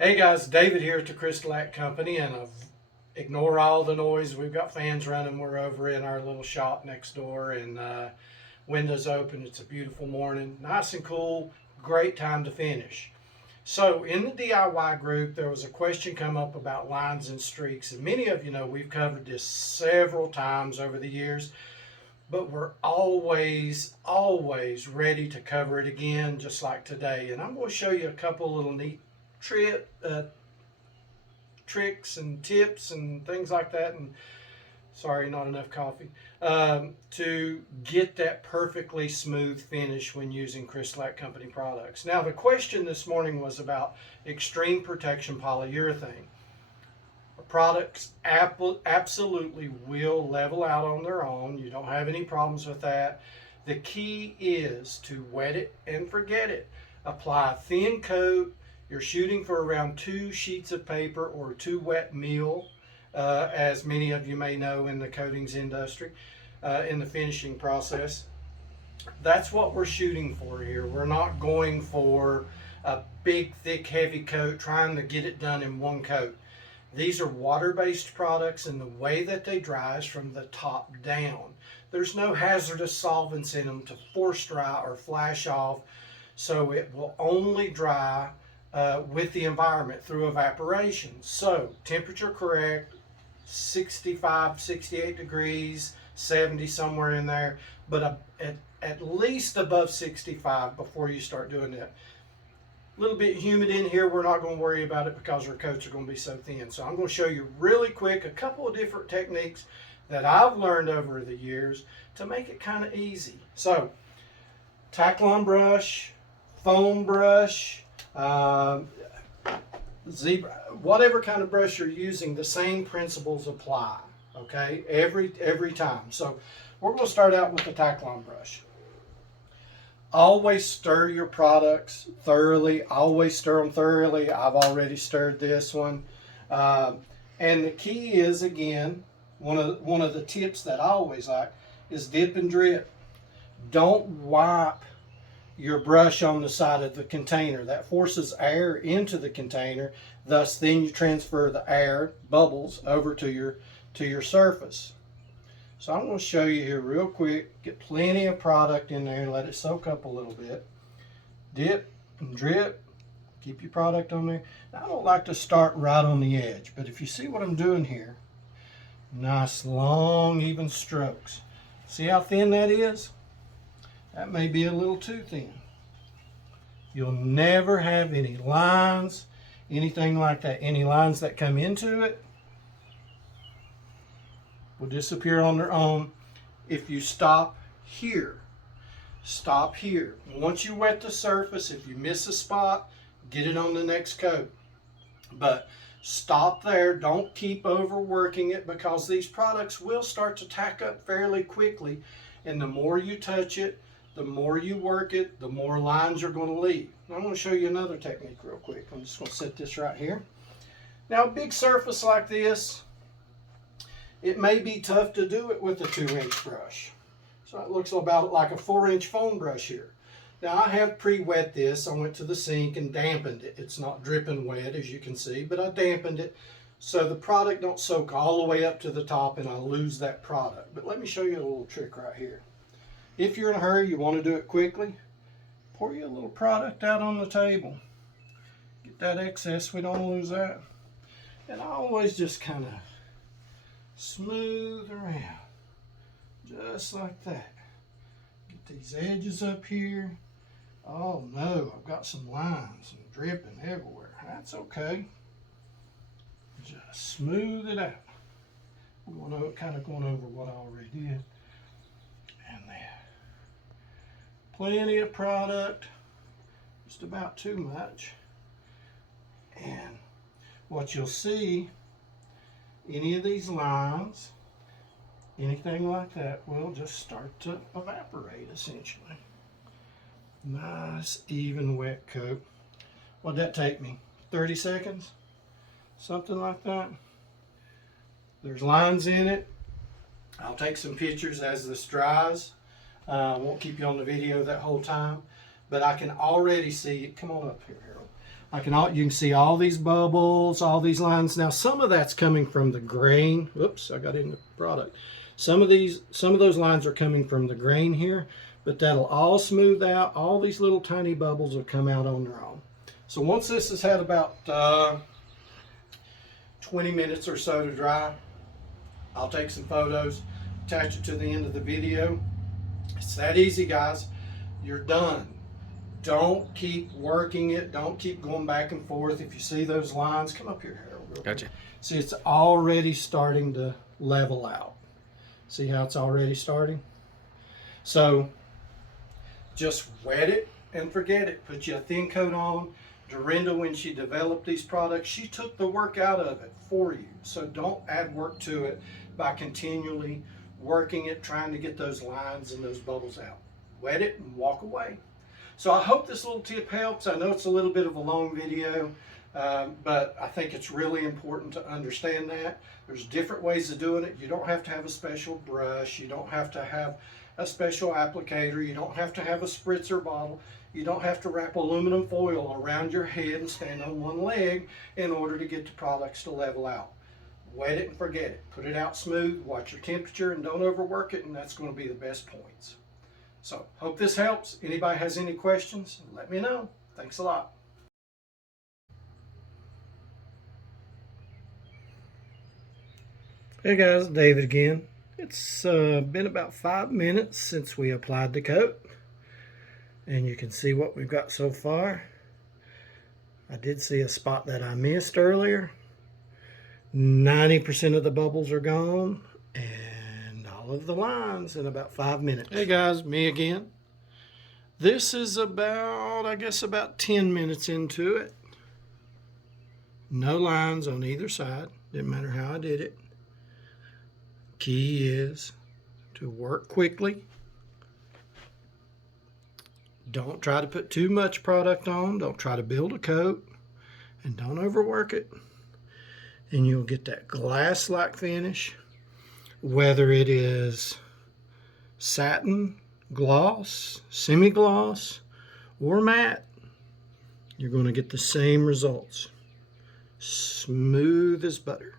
Hey guys, David here at the CrystaLac company, and ignore all the noise. We've got fans running. We're over in our little shop next door, and windows open. It's a beautiful morning, nice and cool. Great time to finish. So in the DIY group, there was a question come up about lines and streaks, and many of you know we've covered this several times over the years, but we're always ready to cover it again, just like today. And I'm going to show you a couple little neat tricks and tips and things like that. And sorry, not enough coffee, to get that perfectly smooth finish when using CrystaLac company products. Now, the question this morning was about extreme protection polyurethane. Products absolutely will level out on their own. You don't have any problems with that. The key is to wet it and forget it. Apply a thin coat. You're shooting for around 2 sheets of paper or 2 wet meal, as many of you may know in the coatings industry, in the finishing process. That's what we're shooting for here. We're not going for a big, thick, heavy coat, trying to get it done in one coat. These are water-based products, and the way that they dry is from the top down. There's no hazardous solvents in them to force dry or flash off, so it will only dry with the environment through evaporation. So temperature correct, 65, 68 degrees, 70, somewhere in there, but at least above 65 before you start doing that. A little bit humid in here, we're not going to worry about it because our coats are going to be so thin. So I'm going to show you really quick a couple of different techniques that I've learned over the years to make it kind of easy. So tack-on brush, foam brush, zebra, whatever kind of brush you're using, the same principles apply, okay, every time. So we're going to start out with the tack-on brush. Always stir your products thoroughly. Always stir them thoroughly. I've already stirred this one. And the key is, again, one of the tips that I always like is dip and drip. Don't wipe your brush on the side of the container. That forces air into the container. Thus, then you transfer the air bubbles over to your surface. So I'm going to show you here real quick. Get plenty of product in there. Let it soak up a little bit. Dip and drip. Keep your product on there. Now, I don't like to start right on the edge, but if you see what I'm doing here, nice long even strokes. See how thin that is? That may be a little too thin. You'll never have any lines, anything like that. Any lines that come into it will disappear on their own if you stop here. Stop here. Once you wet the surface, if you miss a spot, get it on the next coat. But stop there. Don't keep overworking it, because these products will start to tack up fairly quickly. And the more you touch it, the more you work it, the more lines you're going to leave. Now, I'm going to show you another technique real quick. I'm just going to set this right here. Now, a big surface like this, it may be tough to do it with a 2-inch brush. So it looks about like a 4-inch foam brush here. Now, I have pre-wet this. I went to the sink and dampened it. It's not dripping wet, as you can see, but I dampened it so the product don't soak all the way up to the top and I lose that product. But let me show you a little trick right here. If you're in a hurry, you want to do it quickly, pour you a little product out on the table. Get that excess, we don't lose that. And I always just kind of smooth around, just like that. Get these edges up here. Oh no, I've got some lines and dripping everywhere. That's okay. Just smooth it out. I'm kind of going over what I already did. And there. Plenty of product, just about too much. And what you'll see, any of these lines, anything like that, will just start to evaporate essentially. Nice even wet coat. What'd that take me? 30 seconds? Something like that. There's lines in it. I'll take some pictures as this dries. I won't keep you on the video that whole time, but I can already see it. Come on up here, Harold. You can see all these bubbles, all these lines. Now some of that's coming from the grain. Whoops, I got into product. Some of those lines are coming from the grain here, but that'll all smooth out. All these little tiny bubbles will come out on their own. So once this has had about 20 minutes or so to dry, I'll take some photos, attach it to the end of the video. It's that easy, guys. You're done. Don't keep working it. Don't keep going back and forth. If you see those lines, come up here, Harold. Gotcha. See, it's already starting to level out. See how it's already starting? So just wet it and forget it. Put you a thin coat on. Dorinda, when she developed these products, she took the work out of it for you. So don't add work to it by continually working it, trying to get those lines and those bubbles out. Wet it and walk away. So I hope this little tip helps. I know it's a little bit of a long video, but I think it's really important to understand that. There's different ways of doing it. You don't have to have a special brush. You don't have to have a special applicator. You don't have to have a spritzer bottle. You don't have to wrap aluminum foil around your head and stand on one leg in order to get the products to level out. Wet it and forget it. Put it out smooth, watch your temperature, and don't overwork it, and that's going to be the best points. So, hope this helps. Anybody has any questions, let me know. Thanks a lot. Hey guys, David again. It's been about 5 minutes since we applied the coat, and you can see what we've got so far. I did see a spot that I missed earlier. 90% of the bubbles are gone, and all of the lines in about 5 minutes. Hey guys, me again. This is about, I guess, about 10 minutes into it. No lines on either side. Didn't matter how I did it. Key is to work quickly. Don't try to put too much product on. Don't try to build a coat. And don't overwork it. And you'll get that glass-like finish, whether it is satin, gloss, semi-gloss, or matte. You're going to get the same results. Smooth as butter.